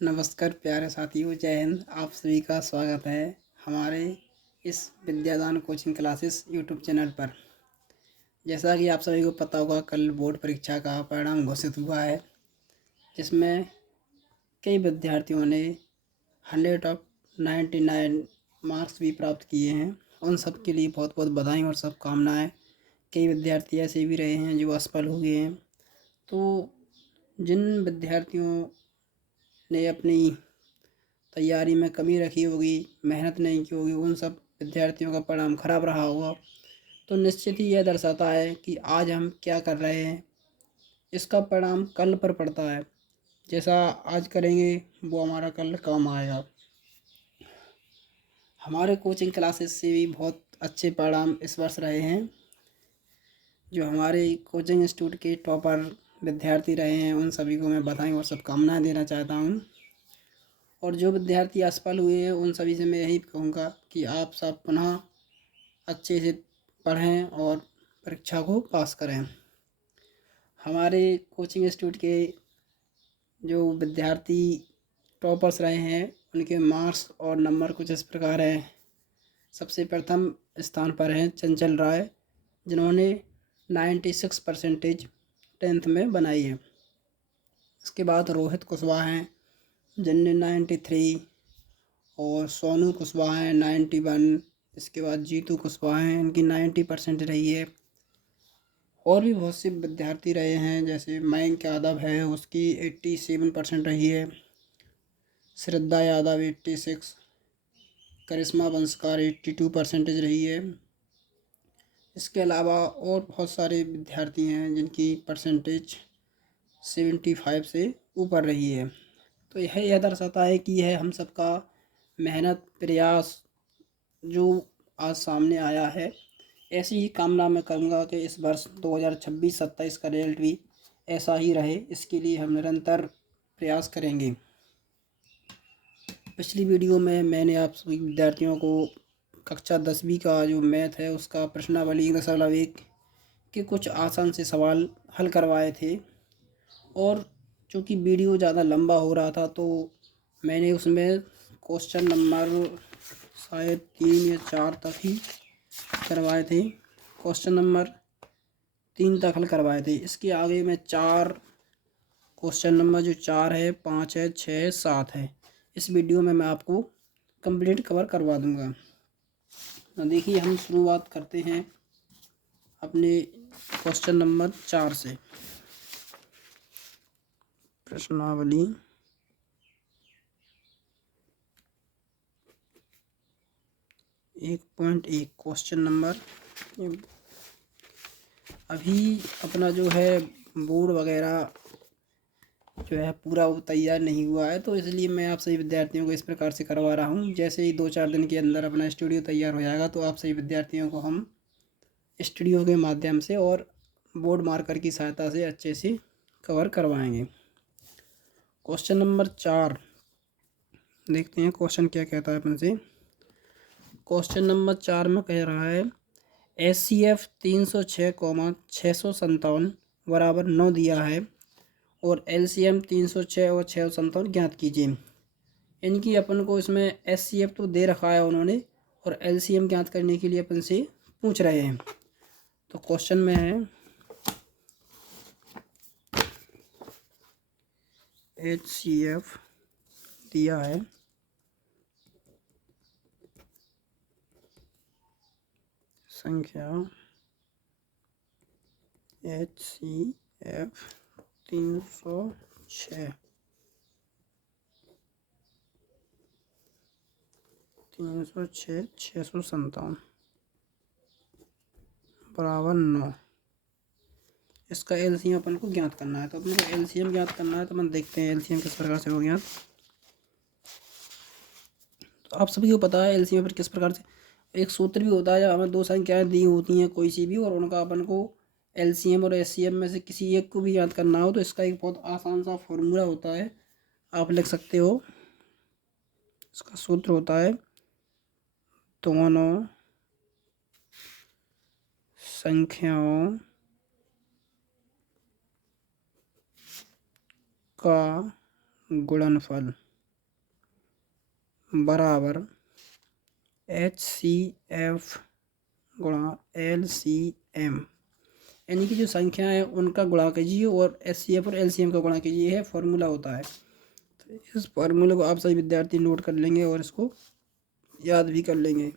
नमस्कार प्यारे साथियों, जय हिंद। आप सभी का स्वागत है हमारे इस विद्यादान कोचिंग क्लासेस यूट्यूब चैनल पर। जैसा कि आप सभी को पता होगा, कल बोर्ड परीक्षा का परिणाम घोषित हुआ है, जिसमें कई विद्यार्थियों ने 100 ऑफ 99 मार्क्स भी प्राप्त किए हैं। उन सब के लिए बहुत बहुत बधाई और शुभकामनाएँ। कई विद्यार्थी ऐसे भी रहे हैं जो असफल हो गए हैं। तो जिन विद्यार्थियों ने अपनी तैयारी में कमी रखी होगी, मेहनत नहीं की होगी, उन सब विद्यार्थियों का परिणाम खराब रहा होगा, तो निश्चित ही यह दर्शाता है कि आज हम क्या कर रहे हैं, इसका परिणाम कल पर पड़ता है। जैसा आज करेंगे वो हमारा कल काम आएगा। हमारे कोचिंग क्लासेस से भी बहुत अच्छे परिणाम इस वर्ष रहे हैं। जो हमारे कोचिंग इंस्टीट्यूट के टॉपर विद्यार्थी रहे हैं, उन सभी को मैं बधाई और शुभकामनाएं देना चाहता हूँ। और जो विद्यार्थी असफल हुए हैं, उन सभी से मैं यही कहूँगा कि आप सब पुनः अच्छे से पढ़ें और परीक्षा को पास करें। हमारे कोचिंग इंस्टीट्यूट के जो विद्यार्थी टॉपर्स रहे हैं, उनके मार्क्स और नंबर कुछ इस प्रकार हैं। सबसे प्रथम स्थान पर हैं चंचल राय, जिन्होंने 96% 10th में बनाई है। इसके बाद रोहित कुशवाहा हैं, जिनने 93, और सोनू कुशवाहा हैं 91। इसके बाद जीतू कुशवाहा हैं, इनकी 90% रही है। और भी बहुत से विद्यार्थी रहे हैं, जैसे मयंक यादव है, उसकी 87% रही है। श्रद्धा यादव 86, करिश्मा बंसकार 82% रही है। इसके अलावा और बहुत सारे विद्यार्थी हैं जिनकी परसेंटेज 75 से ऊपर रही है। तो यह दर्शाता है कि यह हम सबका मेहनत प्रयास जो आज सामने आया है। ऐसी ही कामना मैं करूँगा कि इस वर्ष 2026-27 का रिजल्ट भी ऐसा ही रहे। इसके लिए हम निरंतर प्रयास करेंगे। पिछली वीडियो में मैंने आप सभी विद्यार्थियों को कक्षा 10वीं का जो मैथ है, उसका प्रश्नावली 1.1 के कुछ आसान से सवाल हल करवाए थे। और चूँकि वीडियो ज़्यादा लंबा हो रहा था, तो मैंने उसमें क्वेश्चन नंबर शायद 3 या 4 तक ही करवाए थे। क्वेश्चन नंबर 3 तक हल करवाए थे। इसके आगे मैं 4 क्वेश्चन नंबर जो 4 है, 5 है, 6 है, 7 है, इस वीडियो में मैं आपको कंप्लीट कवर करवा दूंगा। तो देखिए, हम शुरुआत करते हैं अपने क्वेश्चन नंबर 4 से। प्रश्नावली 1.1 क्वेश्चन नंबर। अभी अपना जो है बोर्ड वगैरह जो है पूरा वो तैयार नहीं हुआ है, तो इसलिए मैं आप सभी विद्यार्थियों को इस प्रकार से करवा रहा हूँ। जैसे ही 2-4 दिन के अंदर अपना स्टूडियो तैयार हो जाएगा, तो आप सभी विद्यार्थियों को हम स्टूडियो के माध्यम से और बोर्ड मार्कर की सहायता से अच्छे से कवर करवाएंगे। क्वेश्चन नंबर 4 देखते हैं क्वेश्चन क्या कहता है अपन से। क्वेश्चन नंबर 4 में कह रहा है SCF 306,657 बराबर 9 दिया है और LCM 306 और 657 ज्ञात कीजिए। इनकी अपन को इसमें SCF तो दे रखा है उन्होंने, और LCM ज्ञात करने के लिए अपन से पूछ रहे हैं। तो क्वेश्चन में है HCF दिया है, संख्या HCF 306 657 बराबर 9। इसका LCM अपन को ज्ञात करना है। तो अपन को LCM ज्ञात करना है, तो अपन देखते हैं LCM किस प्रकार से हो ज्ञात। तो आप सभी को पता है LCM पर किस प्रकार से एक सूत्र भी होता है। जब हमें दो संख्याएं दी होती हैं कोई सी भी, और उनका अपन को LCM और SCM में से किसी एक को भी याद करना हो, तो इसका एक बहुत आसान सा फॉर्मूला होता है, आप लिख सकते हो। इसका सूत्र होता है दोनों संख्याओं का गुणनफल। बराबर HCF गुणा LCM, यानी कि जो संख्या है उनका गुणा कीजिए और HCF और LCM का गुणा कीजिए, यह फॉर्मूला होता है। तो इस फॉर्मूले को आप सभी विद्यार्थी नोट कर लेंगे और इसको याद भी कर लेंगे।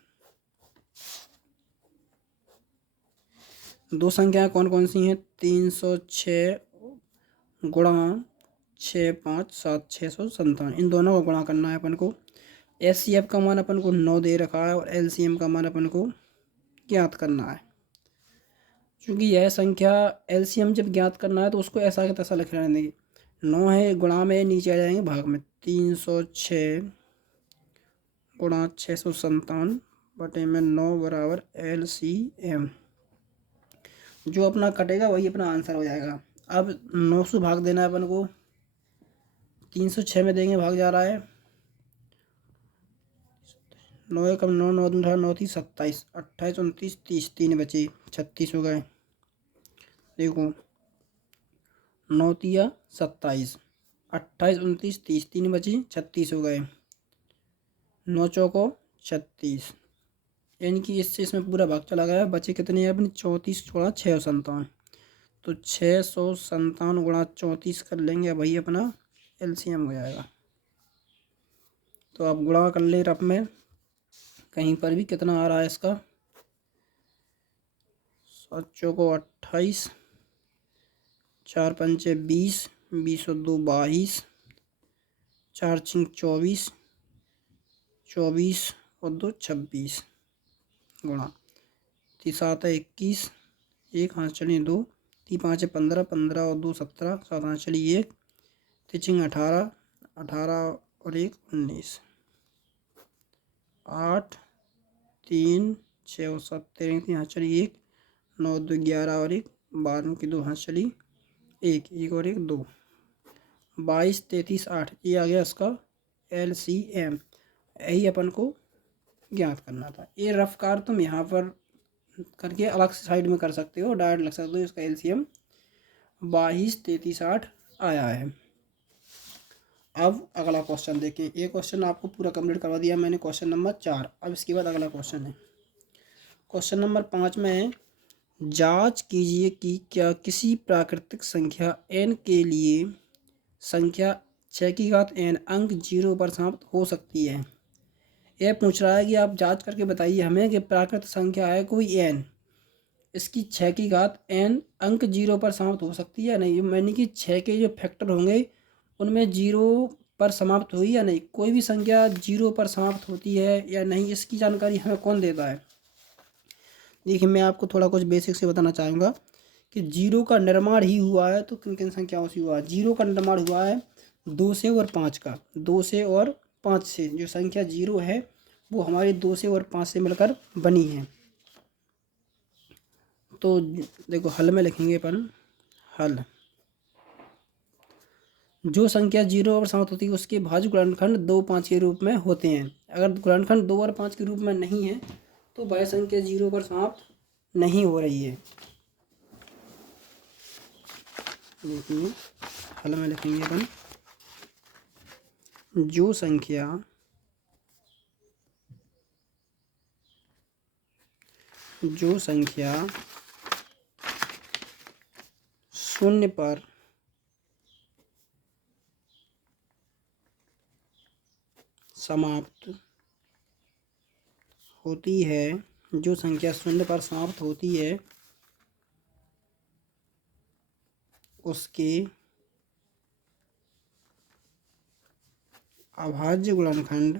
दो संख्याएं कौन कौन सी हैं? 306 गुणा 657 657, इन दोनों को गुणा करना है अपन को। HCF का मान अपन को 9 दे रखा है और LCM का मान अपन को ज्ञात करना है। क्योंकि यह संख्या LCM जब ज्ञात करना है तो उसको ऐसा के तैसा लिख रहने देंगे। 9 है गुणा में, नीचे आ जाएंगे भाग में। 306 गुणा 657 बटे में 9 बराबर LCM। जो अपना कटेगा वही अपना आंसर हो जाएगा। अब 9 से भाग देना है अपन को। 306 में देंगे, भाग जा रहा है। 9 एकम 9, 9 दूनी 9 थी 27, 28 29 30, 3 बचे, 36 हो गए। देखो 9 तिया 27, 28 29 30, 3 बचे, 36 हो गए। 9 चौको 36, यानी कि इससे इसमें पूरा भाग चला गया। बचे कितने हैं अपने? 34 गुणा 657, तो 657 गुणा 34 कर लेंगे, वही अपना LCM हो जाएगा। तो आप गुणा कर ले रफ में कहीं पर भी, कितना आ रहा है इसका? 7 चौको 28, 4 पंचे 20, 20 और 2 22, 4 छिंक 24, 24 और 2 26 गुणा 3 7 है 21, 1 हाथ चलिए 2, 3 5 है 15, 15 और 2 17, 7 हाथ चलिए 1, 3 18, 18 और 1 19, 8 3 6 और 7 13, 3 हाथ चलिए 1, 9 2 11 और 1 12 की 2 हाथ चली 1, 1 और 1 2, 22 33 8, ये आ गया इसका LCM। यही अपन को ज्ञात करना था। ये रफ कार तुम यहाँ पर करके अलग से साइड में कर सकते हो, डायरेक्ट लग सकते हो। इसका LCM 22 33 8 आया है। अब अगला क्वेश्चन देखें। ये क्वेश्चन आपको पूरा कंप्लीट करवा दिया मैंने, क्वेश्चन नंबर 4। अब इसके बाद अगला क्वेश्चन है, क्वेश्चन नंबर 5 में है, जांच कीजिए कि क्या किसी प्राकृतिक संख्या n के लिए संख्या 6 की घात n अंक 0 पर समाप्त हो सकती है। यह पूछ रहा है कि आप जांच करके बताइए हमें कि प्राकृतिक संख्या है कोई n, इसकी 6 की घात n अंक 0 पर समाप्त हो सकती है या नहीं। यानी कि 6 के जो फैक्टर होंगे उनमें 0 पर समाप्त हुई या नहीं। कोई भी संख्या 0 पर समाप्त होती है या नहीं, इसकी जानकारी हमें कौन देता है? देखिए मैं आपको थोड़ा कुछ बेसिक से बताना चाहूँगा कि 0 का निर्माण ही हुआ है तो किन किन संख्याओं से हुआ है। 0 का निर्माण हुआ है 2 से और 5 का। 2 से और 5 से जो संख्या 0 है वो हमारी 2 से और 5 से मिलकर बनी है। तो देखो हल में लिखेंगे अपन, हल जो संख्या 0 और समाप्त होती है उसके भाज्य गुणनखंड 2 5 के रूप में होते हैं। अगर गुणनखंड 2 और 5 के रूप में नहीं है तो वह संख्या 0 पर समाप्त नहीं हो रही है। देखिए हल में लिखेंगे अपन, जो संख्या 0 पर समाप्त होती है, जो संख्या 0 पर समाप्त होती है उसके अभाज्य गुणनखंड,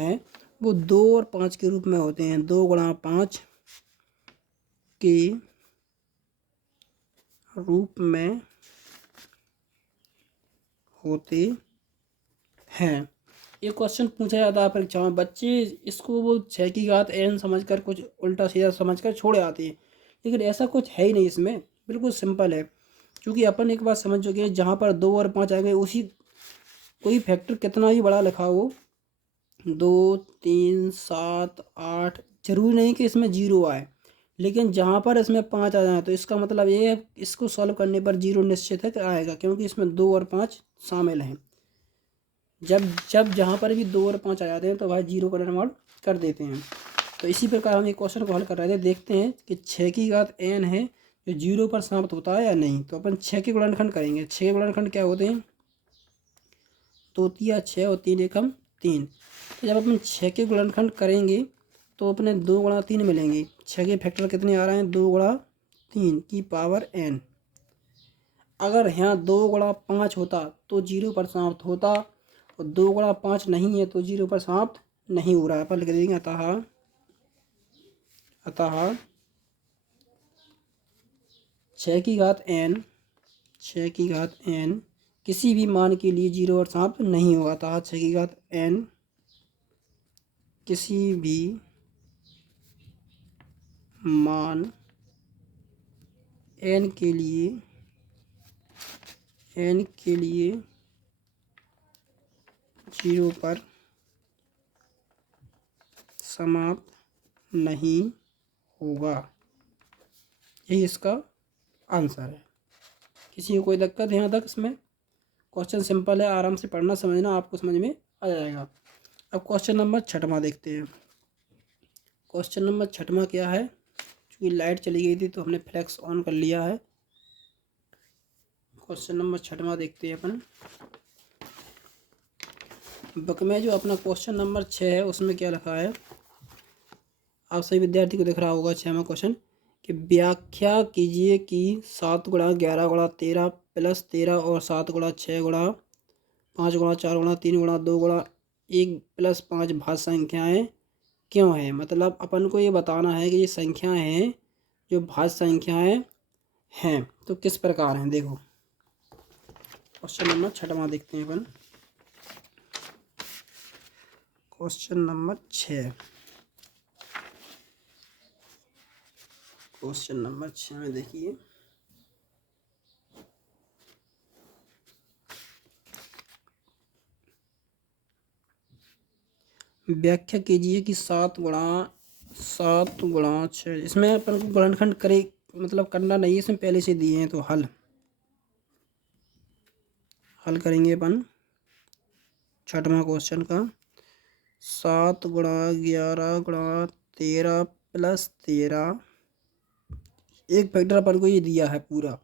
है वो 2 और 5 के रूप में होते हैं। 2 गुणा 5 के रूप में होते हैं। ये क्वेश्चन पूछा जाता है परीक्षा में। बच्चे इसको वो 6 की घात n समझकर कुछ उल्टा सीधा समझकर छोड़ आते हैं, लेकिन ऐसा कुछ है ही नहीं इसमें, बिल्कुल सिंपल है। क्योंकि अपन एक बात समझ चुके हैं, जहाँ पर 2 और 5 आएंगे उसी कोई फैक्टर कितना ही बड़ा लिखा हो, 2 3 7 8, जरूरी नहीं कि इसमें 0 आए, लेकिन जहाँ पर इसमें 5 आ जाए तो इसका मतलब ये है इसको सॉल्व करने पर 0 निश्चित है कि आएगा, क्योंकि इसमें 2 और 5 शामिल हैं। जब जब जहाँ पर भी 2 और 5 आ जाते हैं तो भाई 0 का निर्माण कर देते हैं। तो इसी प्रकार हम एक क्वेश्चन को हल कर रहे थे। देखते हैं कि 6 की घात n है जो 0 पर समाप्त होता है या नहीं। तो अपन 6 के गुणनखंड करेंगे। 6 के गुणनखंड क्या होते हैं? 2 तिया 6 और 3 एकम 3। तो जब अपन 6 के गुणनखंड करेंगे तो अपने 2 गुणा 3 मिलेंगे। 6 के फैक्टर कितने आ रहे हैं? 2 गुणा 3 की पावर n। अगर यहाँ 2 गुणा 5 होता तो 0 पर समाप्त होता, और 2 गुणा 5 नहीं है तो 0 पर समाप्त नहीं हो रहा है। अपन लिख देंगे अतः 6 की घात n किसी भी मान के लिए 0 और समाप्त नहीं होगा। अतः 6 की घात n किसी भी मान n के लिए 0 पर समाप्त नहीं होगा। यही इसका आंसर है। किसी को कोई दिक्कत यहाँ तक? इसमें क्वेश्चन सिंपल है, आराम से पढ़ना समझना, आपको समझ में आ जाएगा। अब क्वेश्चन नंबर 6वां देखते हैं। क्वेश्चन नंबर 6वां क्या है? क्योंकि लाइट चली गई थी तो हमने फ्लैक्स ऑन कर लिया है। क्वेश्चन नंबर 6वां देखते हैं अपन। बुक में जो अपना क्वेश्चन नंबर 6 है उसमें क्या लिखा है, आप सभी विद्यार्थी को दिख रहा होगा। 6वां क्वेश्चन कि व्याख्या कीजिए कि 7 गुणा 11 गुणा 13 प्लस 13 और 7 गुणा 6 गुणा 5 गुणा 4 गुणा 3 गुणा 2 गुणा 1 प्लस 5 भाज्य संख्याएं क्यों हैं। मतलब अपन को ये बताना है कि ये संख्याएं हैं जो भाज्य संख्याएं हैं तो किस प्रकार हैं। देखो क्वेश्चन नंबर 6वां देखते हैं अपन। क्वेश्चन नंबर 6, क्वेश्चन नंबर 6 में देखिए, व्याख्या कीजिए कि 7 गुणा 6। इसमें अपन को गुणनखंड करे मतलब करना नहीं है, इसमें पहले से दिए हैं। तो हल करेंगे अपन 6वां क्वेश्चन का। 7 गुणा 11 गुणा 13 प्लस 13, एक फैक्टर अपन को ये दिया है पूरा,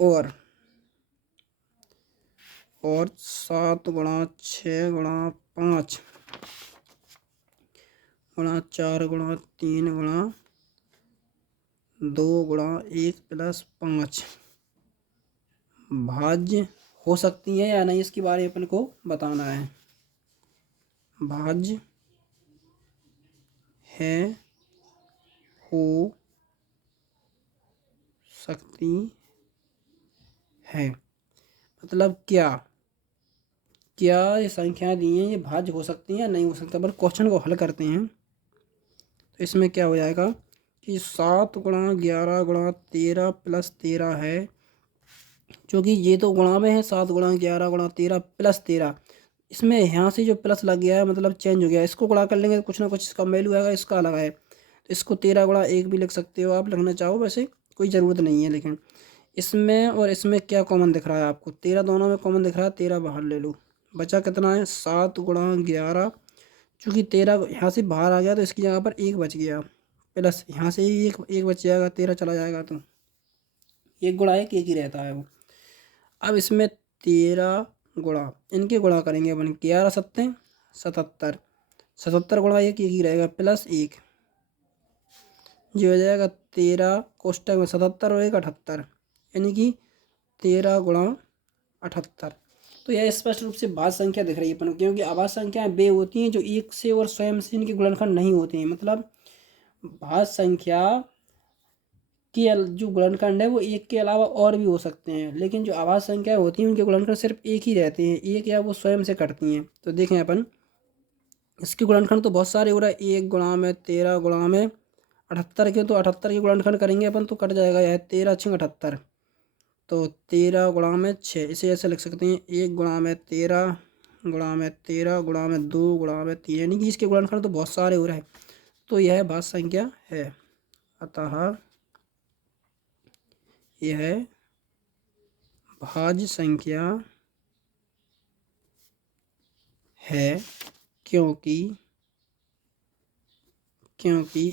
और 7 गुणा 6 गुणा 5 गुणा 4 गुणा 3 गुणा 2 गुणा 1 प्लस 5 भाज्य हो सकती है या नहीं, इसके बारे में अपन को बताना है। भाज्य है, हो सकती है मतलब क्या ये संख्याएं दी हैं ये भाज्य हो सकती हैं या नहीं हो सकता। पर क्वेश्चन को हल करते हैं तो इसमें क्या हो जाएगा कि 7 गुणा 11 गुणा 13 प्लस 13 है, क्योंकि ये तो गुणा में है। 7 गुणा 11 गुणा 13 प्लस 13, इसमें यहाँ से जो प्लस लग गया है मतलब चेंज हो गया। इसको गुणा कर लेंगे तो कुछ ना कुछ इसका वैल्यू आएगा, इसका अलग है। तो इसको 13 गुणा 1 भी लिख सकते हो आप, लिखना चाहो वैसे कोई ज़रूरत नहीं है। लेकिन इसमें और इसमें क्या कॉमन दिख रहा है आपको? 13 दोनों में कॉमन दिख रहा है, 13 बाहर ले लो। बचा कितना है? 7 गुणा 11, चूँकि 13 यहाँ से बाहर आ गया तो इसकी जगह पर 1 बच गया, प्लस यहाँ से ही एक बच जाएगा, 13 चला जाएगा तो 1 गुणा 1 1 ही रहता है वो। अब इसमें 13 गुणा इनके गुणा करेंगे अपन। 11 सत्ते 77, 77 गुणा 1 1 ही रहेगा, प्लस 1 जो हो जाएगा 13 कोष्टक में 77 और 1 78, यानी कि 13 गुणा 78। तो यह स्पष्ट रूप से भाज्य संख्या दिख रही है अपन, क्योंकि अभाज्य संख्याएं वे होती हैं जो एक से और स्वयं से इनके गुणनखंड नहीं होते हैं। मतलब भाज्य संख्या के जो गुणनखंड है वो एक के अलावा और भी हो सकते हैं, लेकिन जो अभाज्य संख्या होती हैं उनके गुणनखंड सिर्फ एक ही रहते हैं, एक या वो स्वयं से कटती हैं। तो देखें अपन इसके गुणनखंड तो बहुत सारे हो रहा है। 1 गुणा में 13 गुणा में 78 के, तो 78 के गुणनखंड करेंगे अपन तो कट जाएगा। यह 13 6 78, तो 13 गुणा में 6, इसे ऐसे लिख सकते हैं 1 गुणा में 13 गुणा में 13 गुणा में 2 गुणा में 3, यानी कि इसके गुणनखंड तो बहुत सारे हो रहे हैं। तो यह भाज्य संख्या है। अतः यह भाज्य संख्या है क्योंकि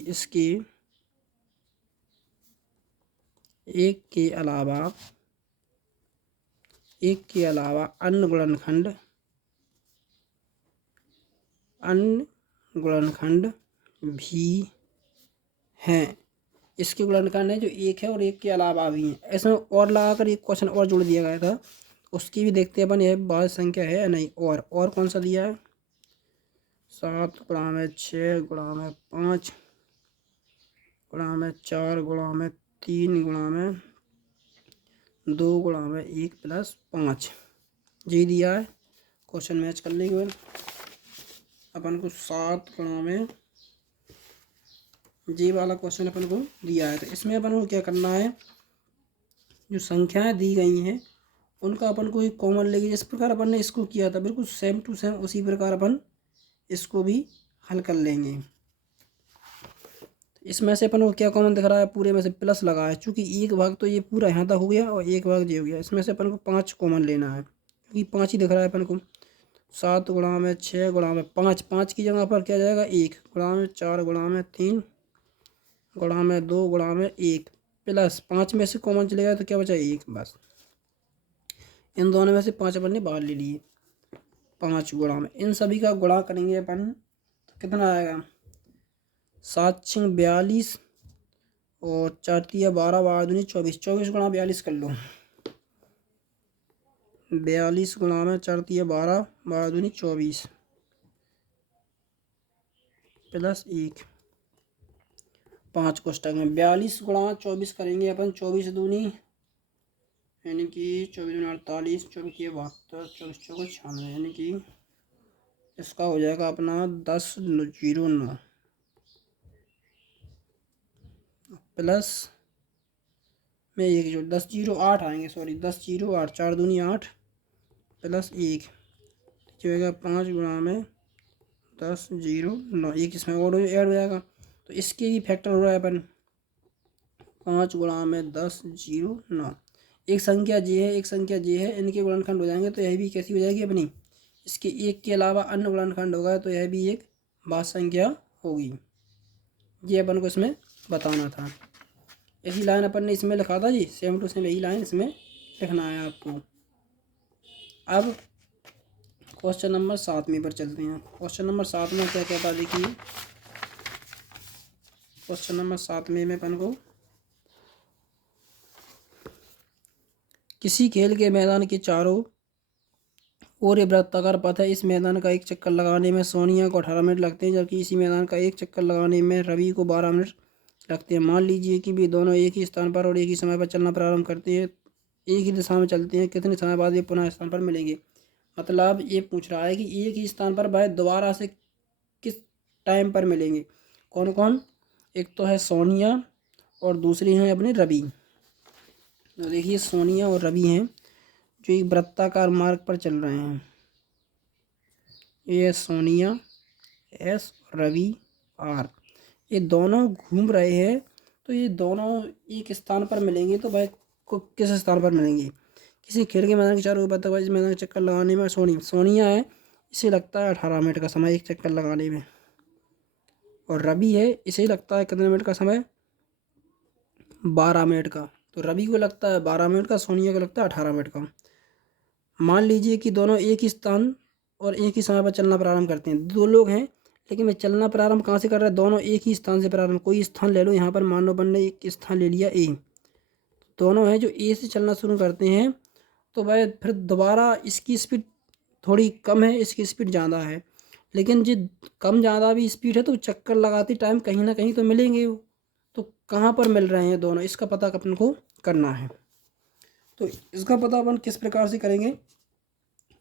इसके एक के अलावा अन्य गुणनखंड भी हैं। इसके गुणनखंड है जो एक है और एक के अलावा भी हैं। इसमें और लगाकर एक क्वेश्चन और जोड़ दिया गया था, उसकी भी देखते हैं अपन, यह भाज्य संख्या है या नहीं। और कौन सा दिया है? 7 गुणा 6 गुणा 5 गुणा 4 गुणा 3 गुणा 2 गुणा 1 प्लस 5 जी दिया है। क्वेश्चन मैच कर लेंगे अपन को। 7 गुणा जी वाला क्वेश्चन अपन को दिया है। तो इसमें अपन को क्या करना है, जो संख्याएं दी गई हैं उनका अपन को एक कॉमन लेके, जिस प्रकार अपन ने इसको किया था बिल्कुल सेम टू सेम उसी प्रकार अपन इसको भी हल कर लेंगे। इसमें से अपन को क्या कॉमन दिख रहा है, पूरे में से प्लस लगा है, चूँकि एक भाग तो ये पूरा यहाँ तक हो गया और एक भाग ये हो गया। इसमें से अपन को 5 कॉमन लेना है क्योंकि 5 ही दिख रहा है अपन को। 7 गुणा 6 गुणा 5, 5 की जगह पर क्या जाएगा 1 गुणा 4 गुणा 3 गुणा 2 गुणा 1 प्लस 5 में से कॉमन चलेगा तो क्या बचा 1 बस। इन दोनों में से 5 अपन ने बाहर ले लिए। 5 गुणा में इन सभी का गुणा करेंगे अपन तो कितना आएगा, 7 6 42 और 4 3 12 12 दूनी 24, 24 गुणा 42 कर लो। 42 गुणा में 4 3 12 12 दूनी 24 प्लस 1, 5 कोष्टक में 42 गुणा 24 करेंगे अपन। 24 दूनी यानी कि 24 दूनी 48, 24 72, 24 चौको 96, यानी कि इसका हो जाएगा अपना 1009 प्लस में 1 जो 1008 आएंगे, सॉरी 1008, 4 दूनी 8 प्लस 1 जो होगा 5 गुणा में 1009, 1 इसमें और ऐड हो जाएगा तो इसके भी फैक्टर हो रहा है अपन। 5 गुणा में 1009, एक संख्या जे है एक संख्या जे है, इनके गुणनखंड हो जाएंगे तो यह भी कैसी हो जाएगी अपनी, इसके एक के अलावा अन्य गुणनखंड होगा तो यह भी एक भाज्य संख्या होगी। ये अपन को इसमें बताना था। यही लाइन अपन ने इसमें लिखा था जी, सेम टू सेम यही लाइन इसमें लिखना है आपको। अब क्वेश्चन नंबर 7 पर चलते हैं। क्वेश्चन नंबर 7 में क्या कहता है देखिए। क्वेश्चन नंबर 7 में अपन को किसी खेल के मैदान के चारों ओर ये वृत्ताकार पथ है। इस मैदान का एक चक्कर लगाने में सोनिया को 18 मिनट लगते हैं, जबकि इसी मैदान का एक चक्कर लगाने में रवि को 12 मिनट लगते हैं। मान लीजिए कि वे दोनों एक ही स्थान पर और एक ही समय पर चलना प्रारंभ करते हैं, एक ही दिशा में चलते हैं, कितने समय बाद ये पुनः स्थान पर मिलेंगे। मतलब ये पूछ रहा है कि एक ही स्थान पर वह दोबारा से किस टाइम पर मिलेंगे। कौन कौन, एक तो है सोनिया और दूसरी हैं अपने रवि। तो देखिए सोनिया और रवि हैं जो एक वृत्ताकार मार्ग पर चल रहे हैं। ये सोनिया एस, रवि आर, ये दोनों घूम रहे हैं तो ये दोनों एक स्थान पर मिलेंगे तो भाई को किस स्थान पर मिलेंगे। किसी खेल के मैदान के चारों ओर तक इस मैदान के चक्कर लगाने में सोनिया है, इसे लगता है 18 मिनट का समय एक चक्कर लगाने में, और रवि है इसे लगता है कितने मिनट का समय, 12 मिनट का। तो रवि को लगता है 12 मिनट का, सोनिया को लगता है 18 मिनट का। मान लीजिए कि दोनों एक ही स्थान और एक ही समय पर चलना प्रारंभ करते हैं। दो लोग हैं लेकिन मैं चलना प्रारंभ कहाँ से कर रहा है, दोनों एक ही स्थान से प्रारंभ। कोई स्थान ले लो, यहाँ पर मान लो अपन ने एक स्थान ले लिया ए, दोनों हैं जो ए से चलना शुरू करते हैं तो वह फिर दोबारा इसकी स्पीड थोड़ी कम है, इसकी स्पीड ज़्यादा है, लेकिन जो कम ज़्यादा भी स्पीड है तो चक्कर लगाते टाइम कहीं ना कहीं तो मिलेंगे वो। तो कहाँ पर मिल रहे हैं दोनों, इसका पता अपन को करना है। तो इसका पता अपन किस प्रकार से करेंगे,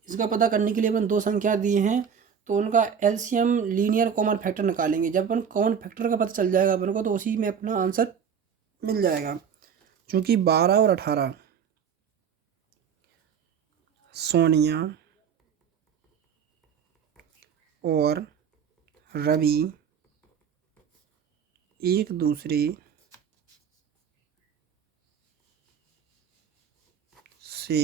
इसका पता करने के लिए अपन दो संख्या दी हैं तो उनका एलसीएम लीनियर कॉमन फैक्टर निकालेंगे। जब अपन कॉमन फैक्टर का पता चल जाएगा अपन को तो उसी में अपना आंसर मिल जाएगा। चूँकि 12 और 18 सोनिया और रवि एक दूसरे से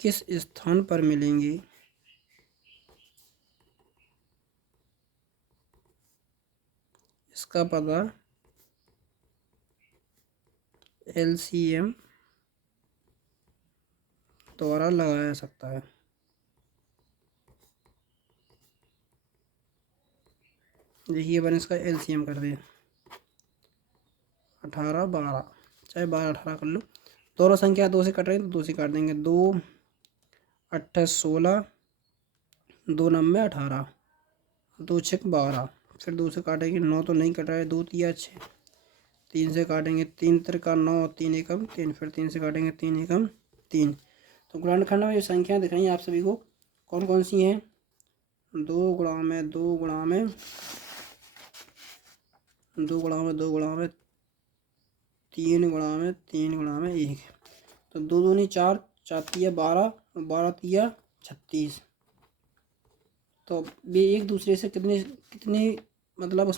किस स्थान पर मिलेंगे? इसका पता LCM द्वारा लगाया जा सकता है। देखिए अपन इसका LCM कर दें 18 12, चाहे 12 18 कर लो। दोनों संख्या 2 से कट रही है तो 2 से काट देंगे। 2 8 16, 2 9 18, 2 6 12, फिर 2 से काटेंगे। 9 तो नहीं कट रहा है, 2 3 6, 3 से काटेंगे। 3 3 9, 3 एकम 3, फिर 3 से काटेंगे। 3 एकम 3। तो गुणनखंड में जो संख्या दिखाई आप सभी को कौन कौन सी हैं? 2 गुणा में 2 गुणा में 2 गुणा में 2 गुणा में 3 गुणा में 3 गुणा में 1। तो 2 दूनी 4, 4 तिया 12, 12 तिया 36। तो वे एक दूसरे से कितने कितने मतलब